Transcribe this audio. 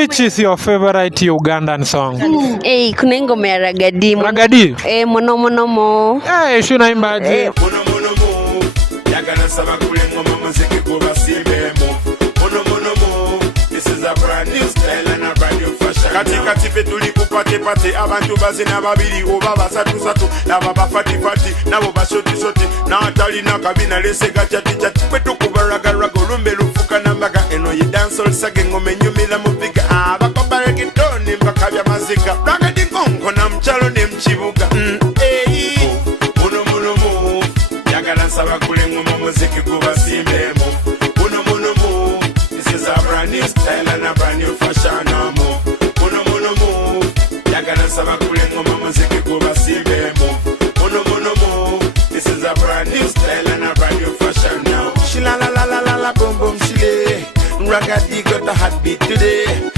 Which is your favorite Ugandan song? Kuna ngoma ya Ragadi. Ragadi? Mono mono mo. Shunaimba aje? Mono mono mo. Yagala saba kule ngoma muziki kuba simbe mo. Mono mono mo. This is a brand new style and a brand new fashion. Katika tipe tulipupate pate abantu bazina babiri oba basatu satu naba bafati fati nabo bashoti shoti na atali na kabina lesega chati chati kwetu kubaraga rago lumbe lufuka nambaga eno yi dancehall sage ngome nyumila mupiga abakobara kitoni mpaka bya mazika Ragadi konko na mchalo ne mchibuga muno muno mu yagala nsaba kule ngoma muziki kuba simbe mu muno muno mu this is a brand new style and a brand new fashion mu muno muno mu yagala nsaba kule ngoma muziki kuba simbe mu muno muno mu this is a brand new style and a brand new fashion now. Shila la la la la la boom boom shile. Ragadi got a hot beat today.